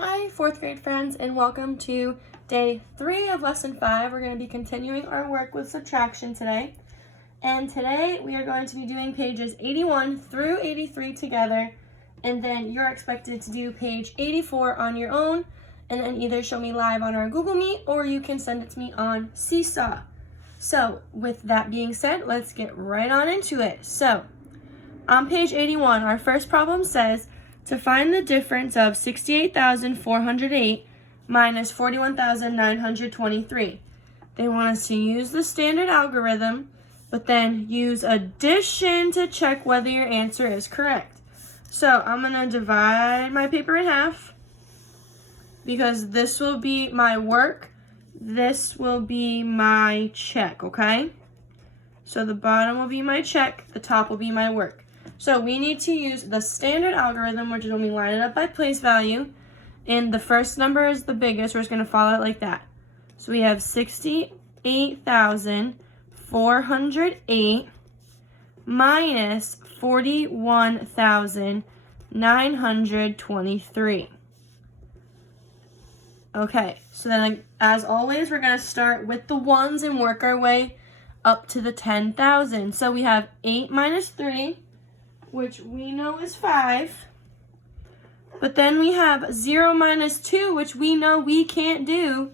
Hi, fourth grade friends, and welcome to day 3 of lesson 5. We're going to be continuing our work with subtraction today. And today we are going to be doing pages 81 through 83 together, and then you're expected to do page 84 on your own, and then either show me live on our Google Meet or you can send it to me on Seesaw. So with that being said, let's get right on into it. So on page 81, our first problem says to find the difference of 68,408 minus 41,923. They want us to use the standard algorithm, but then use addition to check whether your answer is correct. So I'm going to divide my paper in half because this will be my work. This will be my check, okay? So the bottom will be my check, the top will be my work. So we need to use the standard algorithm, which is when we line it up by place value, and the first number is the biggest. We're just going to follow it like that. So we have 68,408 minus 41,923. Okay, so then as always, we're going to start with the ones and work our way up to the 10,000. So we have 8 minus 3, which we know is 5. But then we have 0 minus 2, which we know we can't do.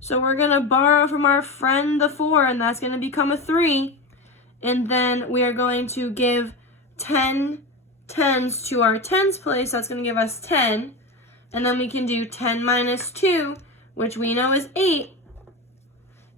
So we're going to borrow from our friend the 4, and that's going to become a 3. And then we are going to give 10 tens to our tens place. That's going to give us 10. And then we can do 10 minus 2, which we know is 8.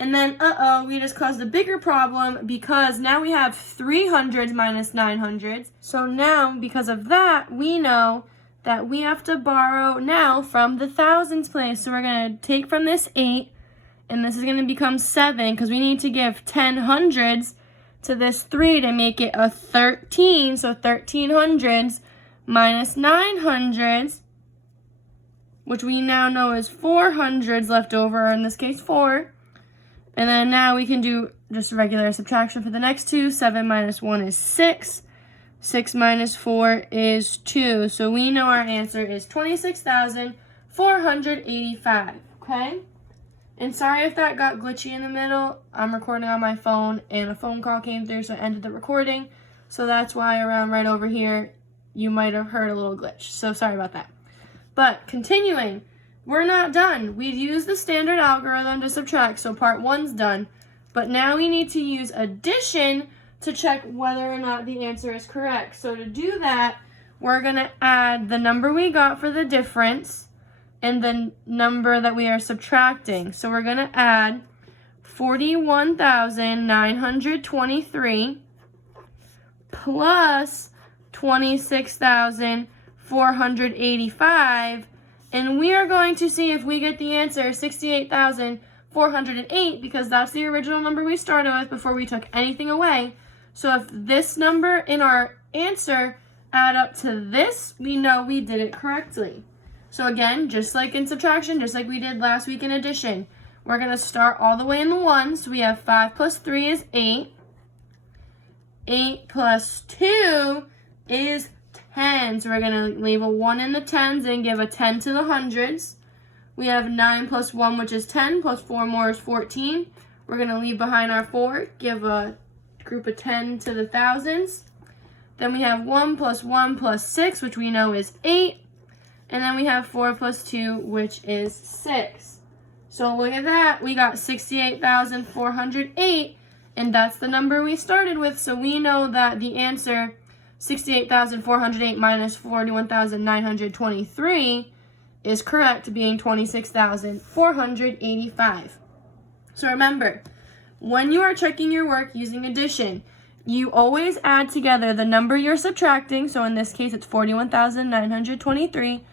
And then, we just caused a bigger problem because now we have 300s minus 900s. So now, because of that, we know that we have to borrow now from the thousands place. So we're going to take from this 8, and this is going to become 7 because we need to give 10 hundreds to this 3 to make it a 13. So 13 hundreds minus 9 hundreds, which we now know is 4 hundreds left over, or in this case 4. And then now we can do just regular subtraction for the next two. 7 minus 1 is 6. 6 minus 4 is 2. So we know our answer is 26,485, okay? And sorry if that got glitchy in the middle. I'm recording on my phone and a phone call came through, so I ended the recording. So that's why around right over here, you might have heard a little glitch. So sorry about that. But continuing. We're not done. We've used the standard algorithm to subtract, so part 1's done. But now we need to use addition to check whether or not the answer is correct. So to do that, we're going to add the number we got for the difference and the number that we are subtracting. So we're going to add 41,923 plus 26,485. And we are going to see if we get the answer 68,408 because that's the original number we started with before we took anything away. So if this number in our answer add up to this, we know we did it correctly. So again, just like in subtraction, just like we did last week in addition, we're going to start all the way in the ones. So we have 5 plus 3 is 8. 8 plus 2 is 10. So we're going to leave a 1 in the tens and give a 10 to the hundreds. We have 9 plus 1, which is 10, plus 4 more is 14. We're going to leave behind our 4, give a group of 10 to the thousands. Then we have 1 plus 6, which we know is 8. And then we have 4 plus 2, which is 6. So look at that. We got 68,408, and that's the number we started with. So we know that the answer 68,408 minus 41,923 is correct, being 26,485. So remember, when you are checking your work using addition, you always add together the number you're subtracting. So in this case, it's 41,923,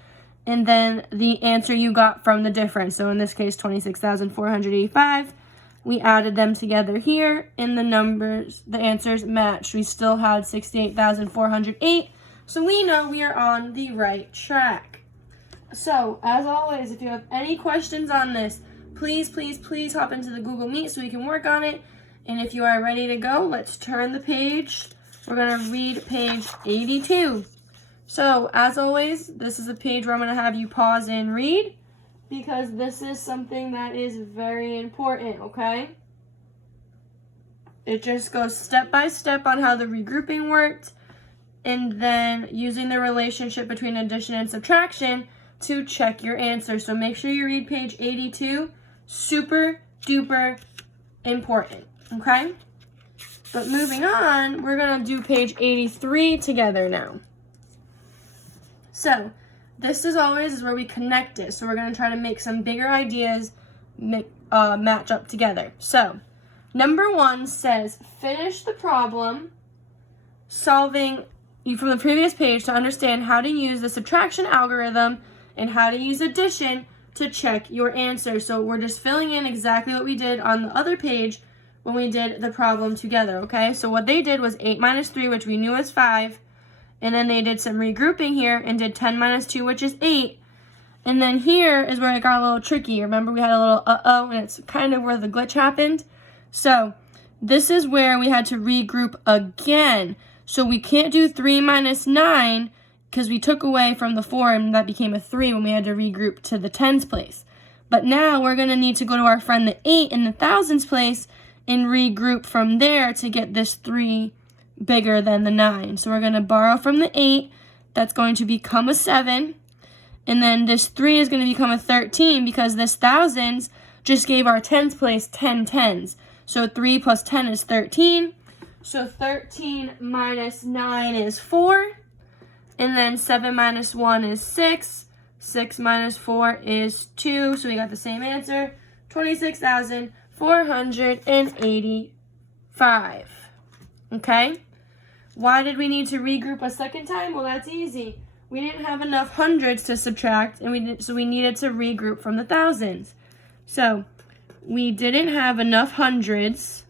and then the answer you got from the difference. So in this case, 26,485. We added them together here, and the answers matched. We still had 68,408, so we know we are on the right track. So, as always, if you have any questions on this, please hop into the Google Meet so we can work on it. And if you are ready to go, let's turn the page. We're going to read page 82. So, as always, this is a page where I'm going to have you pause and read because this is something that is very important, okay? It just goes step by step on how the regrouping worked and then using the relationship between addition and subtraction to check your answer. So make sure you read page 82. Super duper important, okay? But moving on, we're going to do page 83 together now. So this is always where we connect it. So we're going to try to make some bigger ideas match up together. So number 1 says, finish the problem solving from the previous page to understand how to use the subtraction algorithm and how to use addition to check your answer. So we're just filling in exactly what we did on the other page when we did the problem together, okay? So what they did was 8 minus 3, which we knew was 5, and then they did some regrouping here and did 10 minus 2, which is 8. And then here is where it got a little tricky. Remember we had a little uh-oh, and it's kind of where the glitch happened. So this is where we had to regroup again. So we can't do 3 minus 9 because we took away from the 4 and that became a 3 when we had to regroup to the tens place. But now we're going to need to go to our friend the 8 in the thousands place and regroup from there to get this 3 bigger than the 9. So we're going to borrow from the 8. That's going to become a 7. And then this 3 is going to become a 13 because this thousands just gave our tens place 10 tens. So 3 plus 10 is 13. So 13 minus 9 is 4. And then 7 minus 1 is 6. 6 minus 4 is 2. So we got the same answer, 26,485. Okay? Why did we need to regroup a second time? Well, that's easy. We didn't have enough hundreds to subtract, and so we needed to regroup from the thousands. So we didn't have enough hundreds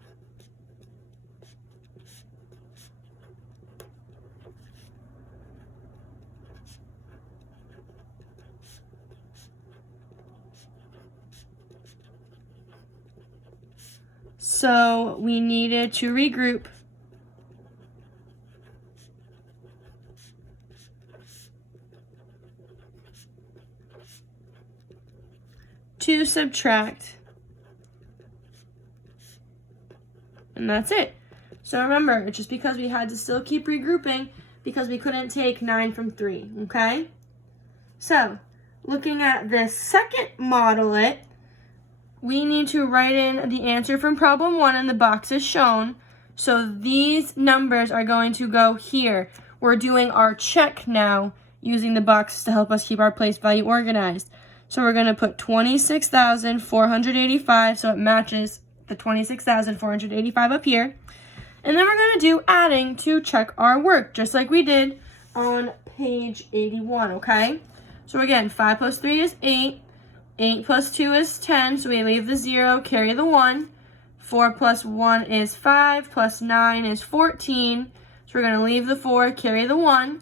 so we needed to regroup to subtract. And that's it. So remember, it's just because we had to still keep regrouping because we couldn't take 9 from 3, okay? So, looking at this second model it, we need to write in the answer from problem 1 in the boxes shown. So these numbers are going to go here. We're doing our check now using the boxes to help us keep our place value organized. So we're going to put 26,485 so it matches the 26,485 up here. And then we're going to do adding to check our work, just like we did on page 81, okay? So again, 5 plus 3 is 8. 8 plus 2 is 10, so we leave the 0, carry the 1. 4 plus 1 is 5, plus 9 is 14. So we're going to leave the 4, carry the 1.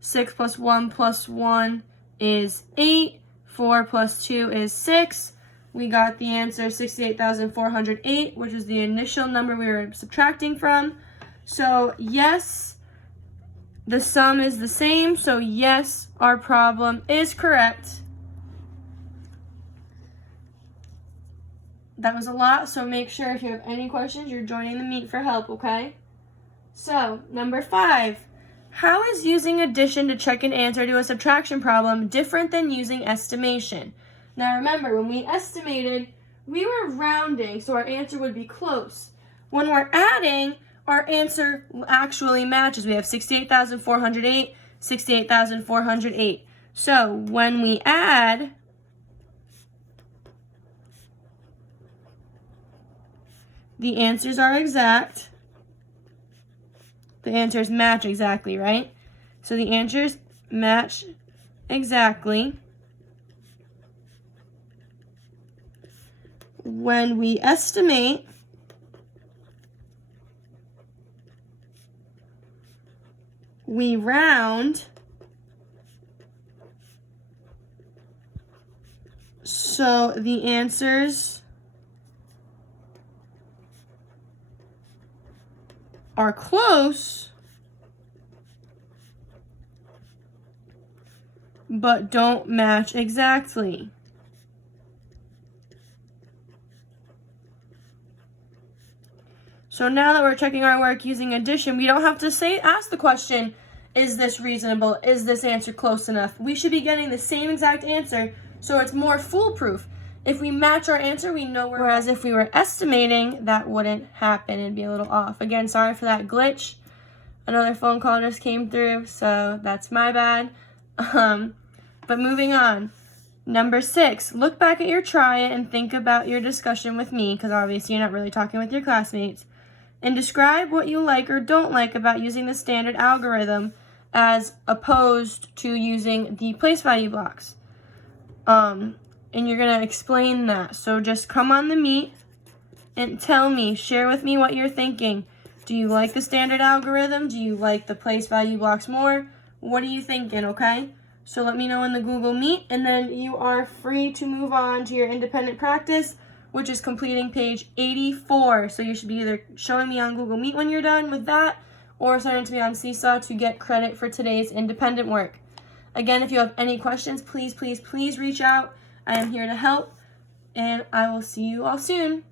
6 plus 1 is 8. 4 plus 2 is 6. We got the answer 68,408, which is the initial number we were subtracting from. So yes, the sum is the same. So yes, our problem is correct. That was a lot, so make sure if you have any questions, you're joining the meet for help, okay? So, number 5. How is using addition to check an answer to a subtraction problem different than using estimation? Now remember, when we estimated, we were rounding, so our answer would be close. When we're adding, our answer actually matches. We have 68,408, 68,408. So when we add, the answers are exact. The answers match exactly, right? So the answers match exactly. When we estimate, we round. So the answers are close, but don't match exactly. So now that we're checking our work using addition, we don't have to ask the question, is this reasonable? Is this answer close enough? We should be getting the same exact answer, so it's more foolproof. If we match our answer, we know whereas if we were estimating, that wouldn't happen. It'd be a little off. Again, sorry for that glitch. Another phone call just came through, so that's my bad. But moving on. Number 6, look back at your try and think about your discussion with me, because obviously you're not really talking with your classmates, and describe what you like or don't like about using the standard algorithm as opposed to using the place value blocks. And you're going to explain that. So just come on the meet and tell me, share with me what you're thinking. Do you like the standard algorithm? Do you like the place value blocks more? What are you thinking, okay? So let me know in the Google Meet, and then you are free to move on to your independent practice, which is completing page 84. So you should be either showing me on Google Meet when you're done with that, or send it to me on Seesaw to get credit for today's independent work. Again, if you have any questions, please, please, please reach out. I am here to help, and I will see you all soon.